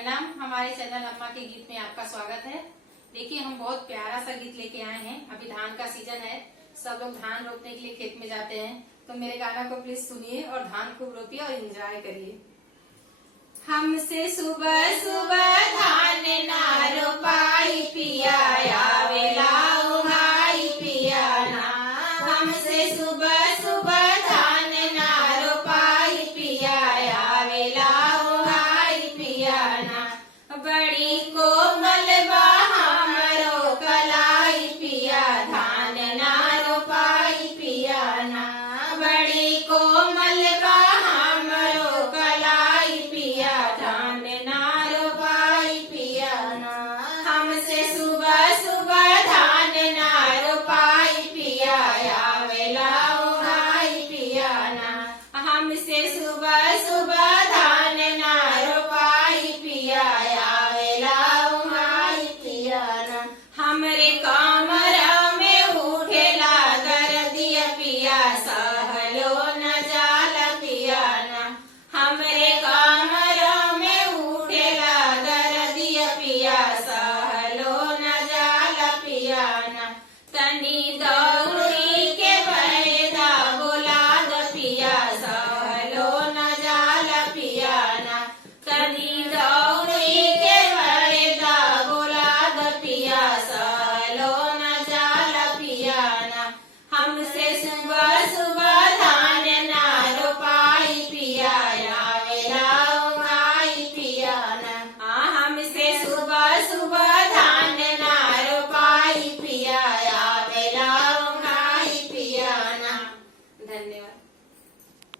प्रणाम। हमारे चैनल अम्मा के गीत में आपका स्वागत है। देखिए, हम बहुत प्यारा सा गीत लेके आए हैं। अभी धान का सीजन है, सब लोग धान रोपने के लिए खेत में जाते हैं, तो मेरे गाना को प्लीज सुनिए और धान खूब रोपिए और एंजॉय करिए। हमसे सुबह